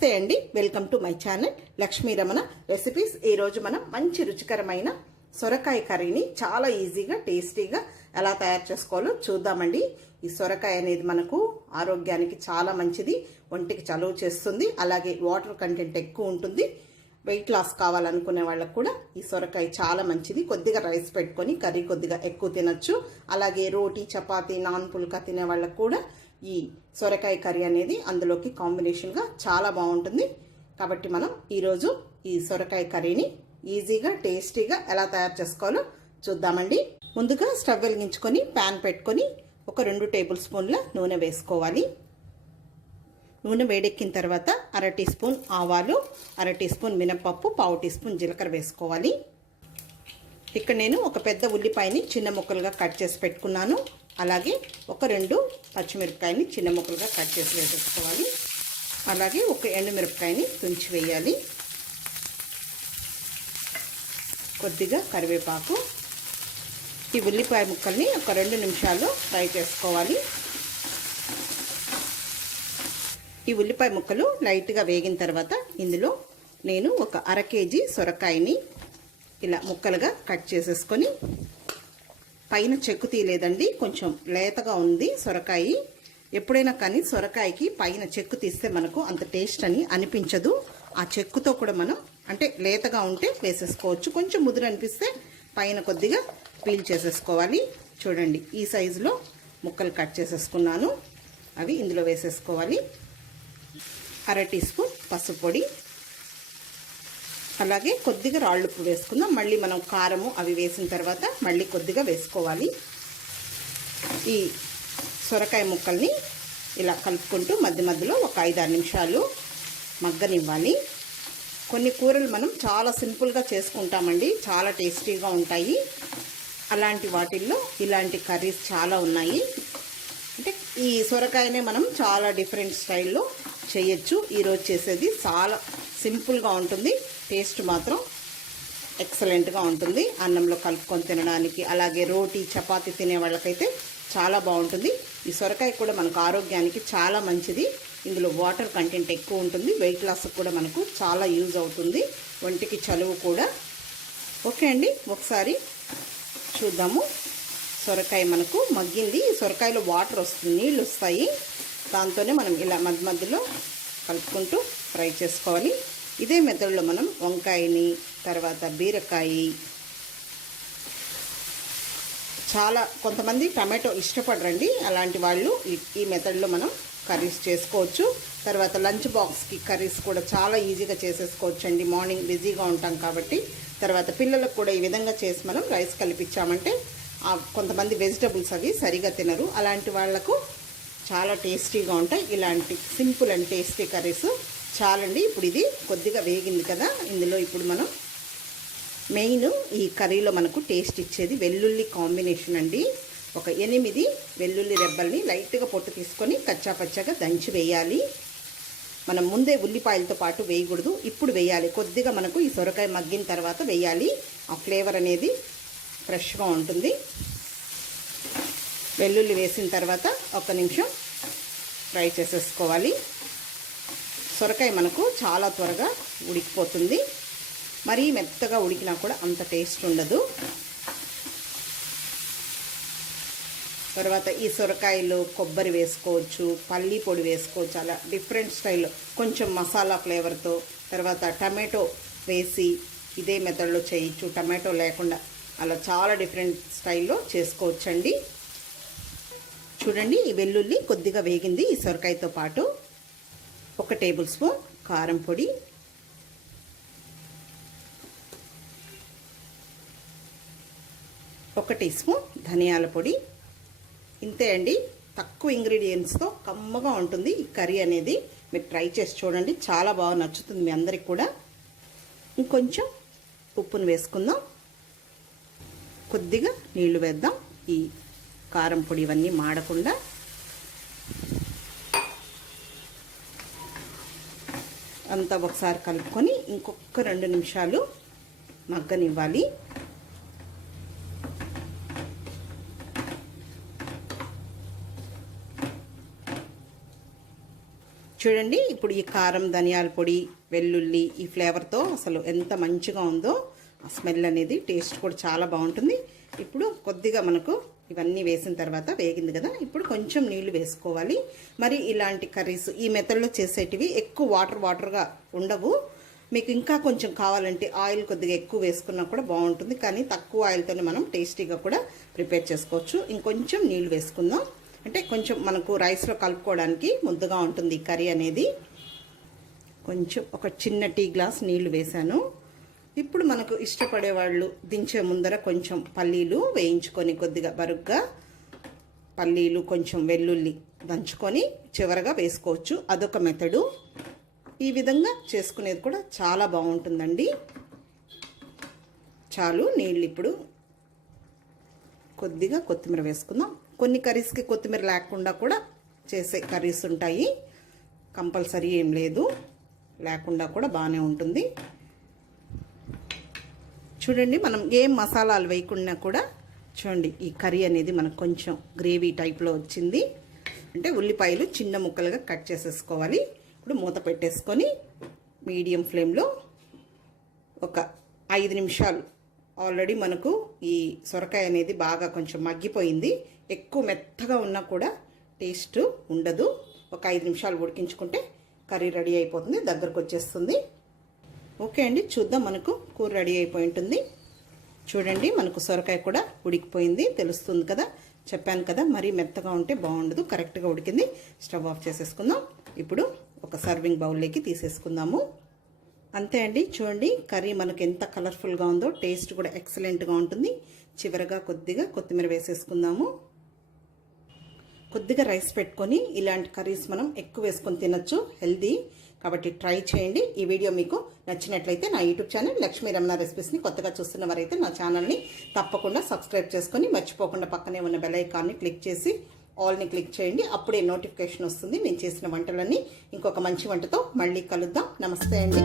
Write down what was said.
నమస్తే అండి, welcome to my channel Lakshmi Ramana recipes. ఈరోజు మనం మంచి రుచికరమైన సొరకాయ కర్రీని చాలా ఈజీగా టేస్టీగా ఎలా తయారు చేసుకోవాలో చూద్దామండి. ఈ సొరకాయ అనేది మనకు ఆరోగ్యానికి చాలా మంచిది, ఒంటికి చలువ చేస్తుంది, అలాగే వాటర్ కంటెంట్ ఎక్కువ ఉంటుంది. వెయిట్ లాస్ కావాలనుకునే వాళ్ళకు కూడా ఈ సొరకాయ చాలా మంచిది. కొద్దిగా రైస్ పెట్టుకొని కర్రీ కొద్దిగా ఎక్కువ తినచ్చు. అలాగే రోటీ, చపాతీ, నాన్ పుల్కా తినే వాళ్ళకు కూడా ఈ సొరకాయ కర్రీ అనేది అందులోకి కాంబినేషన్గా చాలా బాగుంటుంది. కాబట్టి మనం ఈరోజు ఈ సొరకాయ కర్రీని ఈజీగా టేస్టీగా ఎలా తయారు చేసుకోవాలో చూద్దామండి. ముందుగా స్టవ్ వెలిగించుకొని ప్యాన్ పెట్టుకొని ఒక 2 టేబుల్ స్పూన్ల నూనె వేసుకోవాలి. నూనె వేడెక్కిన తర్వాత 1/2 టీ స్పూన్ ఆవాలు, 1/2 టీ స్పూన్ మినపప్పు, 1/4 టీ స్పూన్ జీలకర్ర వేసుకోవాలి. ఇక్కడ నేను ఒక పెద్ద ఉల్లిపాయని చిన్న ముక్కలుగా కట్ చేసి పెట్టుకున్నాను. అలాగే ఒక 2 పచ్చిమిరపకాయని చిన్న ముక్కలుగా కట్ చేసి వేసేసుకోవాలి. అలాగే ఒక ఎండుమిరపకాయని తుంచి వేయాలి. కొద్దిగా కరివేపాకు. ఈ ఉల్లిపాయ ముక్కల్ని ఒక 2 నిమిషాలు ఫ్రై చేసుకోవాలి. ఈ ఉల్లిపాయ ముక్కలు లైట్గా వేగిన తర్వాత ఇందులో నేను ఒక 1/2 కేజీ సొరకాయని ఇలా ముక్కలుగా కట్ చేసేసుకొని, పైన చెక్కు తీయలేదండి, కొంచెం లేతగా ఉంది సొరకాయ. ఎప్పుడైనా కానీ సొరకాయకి పైన చెక్కు తీస్తే మనకు అంత టేస్ట్ అని అనిపించదు. ఆ చెక్కుతో కూడా మనం అంటే లేతగా ఉంటే వేసేసుకోవచ్చు. కొంచెం ముదురు అనిపిస్తే పైన కొద్దిగా పీల్ చేసేసుకోవాలి. చూడండి, ఈ సైజులో ముక్కలు కట్ చేసేసుకున్నాను. అవి ఇందులో వేసేసుకోవాలి. 1/2 టీ స్పూన్ పసుపు పొడి, అలాగే కొద్దిగా రాళ్ళుప్పు వేసుకుందాం. మళ్ళీ మనం కారము అవి వేసిన తర్వాత మళ్ళీ కొద్దిగా వేసుకోవాలి. ఈ సొరకాయ ముక్కల్ని ఇలా కలుపుకుంటూ మధ్య మధ్యలో ఒక 5-6 నిమిషాలు మగ్గనివ్వాలి. కొన్ని కూరలు మనం చాలా సింపుల్గా చేసుకుంటామండి, చాలా టేస్టీగా ఉంటాయి. అలాంటి వాటిల్లో ఇలాంటి కర్రీస్ చాలా ఉన్నాయి. అంటే ఈ సొరకాయనే మనం చాలా డిఫరెంట్ స్టైల్లో చేయొచ్చు. ఈరోజు చేసేది చాలా సింపుల్గా ఉంటుంది, టేస్ట్ మాత్రం ఎక్సలెంట్గా ఉంటుంది. అన్నంలో కలుపుకొని తినడానికి, అలాగే రోటీ, చపాతీ తినే వాళ్ళకైతే చాలా బాగుంటుంది. ఈ సొరకాయ కూడా మనకు ఆరోగ్యానికి చాలా మంచిది. ఇందులో వాటర్ కంటెంట్ ఎక్కువ ఉంటుంది. వెయిట్ లాస్ కూడా మనకు చాలా యూజ్ అవుతుంది, ఒంటికి చలువ కూడా. ఓకే అండి, ఒకసారి చూద్దాము. సొరకాయ మనకు మగ్గింది. సొరకాయలో వాటర్ వస్తుంది, నీళ్ళు వస్తాయి. దాంతోనే మనం ఇలా మధ్య మధ్యలో కలుపుకుంటూ ఫ్రై చేసుకోవాలి. ఇదే మెథడ్లో మనం వంకాయని, తర్వాత బీరకాయ, చాలా కొంతమంది టమాటో ఇష్టపడరండి, అలాంటి వాళ్ళు ఈ మెథడ్లో మనం కర్రీస్ చేసుకోవచ్చు. తర్వాత లంచ్ బాక్స్కి కర్రీస్ కూడా చాలా ఈజీగా చేసేసుకోవచ్చు అండి. మార్నింగ్ బిజీగా ఉంటాం కాబట్టి. తర్వాత పిల్లలకు కూడా ఈ విధంగా చేసి మనం రైస్ కలిపించామంటే కొంతమంది వెజిటబుల్స్ అవి సరిగా తినరు, అలాంటి వాళ్లకు చాలా టేస్టీగా ఉంటాయి ఇలాంటి సింపుల్ అండ్ టేస్టీ కర్రీస్. చాలండి. ఇప్పుడు ఇది కొద్దిగా వేగింది కదా, ఇందులో ఇప్పుడు మనం మెయిన్ ఈ కర్రీలో మనకు టేస్ట్ ఇచ్చేది వెల్లుల్లి కాంబినేషన్ అండి. ఒక 8 వెల్లుల్లి రెబ్బల్ని లైట్గా పొట్టు తీసుకొని కచ్చాపచ్చాగా దంచి వేయాలి. మనం ముందే ఉల్లిపాయలతో పాటు వేయకూడదు, ఇప్పుడు వేయాలి. కొద్దిగా మనకు ఈ సొరకాయ మగ్గిన తర్వాత వేయాలి. ఆ ఫ్లేవర్ అనేది ఫ్రెష్గా ఉంటుంది. వెల్లుల్లి వేసిన తర్వాత 1 నిమిషం ఫ్రై చేసేసుకోవాలి. సొరకాయ మనకు చాలా త్వరగా ఉడికిపోతుంది. మరీ మెత్తగా ఉడికినా కూడా అంత టేస్ట్ ఉండదు. తర్వాత ఈ సొరకాయలో కొబ్బరి వేసుకోవచ్చు, పల్లి పొడి వేసుకోవచ్చు, అలా డిఫరెంట్ స్టైల్లో కొంచెం మసాలా ఫ్లేవర్తో. తర్వాత టమాటో వేసి ఇదే మెథడ్లో చేయొచ్చు, టమాటో లేకుండా అలా చాలా డిఫరెంట్ స్టైల్లో చేసుకోవచ్చండి. చూడండి, ఈ వెల్లుల్లి కొద్దిగా వేగింది. ఈ సొరకాయతో పాటు 1 టేబుల్ స్పూన్ కారం పొడి, 1 టీ స్పూన్ ధనియాల పొడి. ఇంతే అండి, తక్కువ ఇంగ్రీడియంట్స్తో కమ్మగా ఉంటుంది ఈ కర్రీ అనేది. మీరు ట్రై చేసి చూడండి, చాలా బాగా నచ్చుతుంది మీ అందరికి కూడా. ఇంకొంచెం ఉప్పును వేసుకుందాం, కొద్దిగా నీళ్లు వేద్దాం, ఈ కారం పొడి ఇవన్నీ మాడకుండా. అంతా ఒకసారి కలుపుకొని ఇంకొక 2 నిమిషాలు మగ్గనివ్వాలి. చూడండి ఇప్పుడు ఈ కారం, ధనియాల పొడి, వెల్లుల్లి ఈ ఫ్లేవర్తో అసలు ఎంత మంచిగా ఉందో. ఆ స్మెల్ అనేది, టేస్ట్ కూడా చాలా బాగుంటుంది. ఇప్పుడు కొద్దిగా మనకు ఇవన్నీ వేసిన తర్వాత వేగింది కదా, ఇప్పుడు కొంచెం నీళ్లు వేసుకోవాలి. మరి ఇలాంటి కర్రీస్ ఈ మెథడ్లో చేసేటివి ఎక్కువ వాటర్గా ఉండవు. మీకు ఇంకా కొంచెం కావాలంటే ఆయిల్ కొద్దిగా ఎక్కువ వేసుకున్నా కూడా బాగుంటుంది, కానీ తక్కువ ఆయిల్తోనే మనం టేస్టీగా కూడా ప్రిపేర్ చేసుకోవచ్చు. ఇంకొంచెం నీళ్లు వేసుకుందాం, అంటే కొంచెం మనకు రైస్లో కలుపుకోవడానికి ముద్దగా ఉంటుంది ఈ కర్రీ అనేది. కొంచెం ఒక చిన్న టీ గ్లాస్ నీళ్లు వేశాను. ఇప్పుడు మనకు ఇష్టపడే వాళ్ళు దించే ముందర కొంచెం పల్లీలు వేయించుకొని, కొద్దిగా బరుగ్గా పల్లీలు, కొంచెం వెల్లుల్లి దంచుకొని చివరగా వేసుకోవచ్చు. అదొక మెథడు. ఈ విధంగా చేసుకునేది కూడా చాలా బాగుంటుందండి. చాలు నీళ్ళు. ఇప్పుడు కొద్దిగా కొత్తిమీర వేసుకుందాం. కొన్ని కర్రీస్కి కొత్తిమీర లేకుండా కూడా చేసే కర్రీస్ ఉంటాయి, కంపల్సరీ ఏం లేదు, లేకుండా కూడా బాగానే ఉంటుంది. చూడండి, మనం ఏం మసాలాలు వేయకుండా కూడా చూడండి ఈ కర్రీ అనేది మనకు కొంచెం గ్రేవీ టైప్లో వచ్చింది. అంటే ఉల్లిపాయలు చిన్న ముక్కలుగా కట్ చేసేసుకోవాలి. ఇప్పుడు మూత పెట్టేసుకొని మీడియం ఫ్లేమ్లో ఒక 5 నిమిషాలు. ఆల్రెడీ మనకు ఈ సొరకాయ అనేది బాగా కొంచెం మగ్గిపోయింది. ఎక్కువ మెత్తగా ఉన్నా కూడా టేస్ట్ ఉండదు. ఒక 5 నిమిషాలు ఉడికించుకుంటే కర్రీ రెడీ అయిపోతుంది, దగ్గరకు వచ్చేస్తుంది. ఓకే అండి, చూద్దాం. మనకు కూర రెడీ అయిపోయి ఉంటుంది. చూడండి, మనకు సొరకాయ కూడా ఉడికిపోయింది, తెలుస్తుంది కదా. చెప్పాను కదా, మరీ మెత్తగా ఉంటే బాగుండదు. కరెక్ట్గా ఉడికింది. స్టవ్ ఆఫ్ చేసేసుకుందాం. ఇప్పుడు ఒక సర్వింగ్ బౌల్లోకి తీసేసుకుందాము. అంతే అండి, చూడండి కర్రీ మనకు ఎంత కలర్ఫుల్గా ఉందో, టేస్ట్ కూడా ఎక్సలెంట్గా ఉంటుంది. చివరగా కొద్దిగా కొత్తిమీర వేసేసుకుందాము. కొద్దిగా రైస్ పెట్టుకొని ఇలాంటి కర్రీస్ మనం ఎక్కువ వేసుకొని తినచ్చు, హెల్దీ. కాబట్టి ట్రై చేయండి. ఈ వీడియో మీకు నచ్చినట్లయితే నా యూట్యూబ్ ఛానల్ లక్ష్మీ రమణ రెసిపీస్ని కొత్తగా చూస్తున్న వారైతే నా ఛానల్ని తప్పకుండా సబ్స్క్రైబ్ చేసుకొని, మర్చిపోకుండా పక్కనే ఉన్న బెల్ ఐకాన్ని క్లిక్ చేసి ఆల్ని క్లిక్ చేయండి. అప్పుడే నోటిఫికేషన్ వస్తుంది నేను చేసిన వంటలన్నీ. ఇంకొక మంచి వంటతో మళ్ళీ కలుద్దాం. నమస్తే అండి.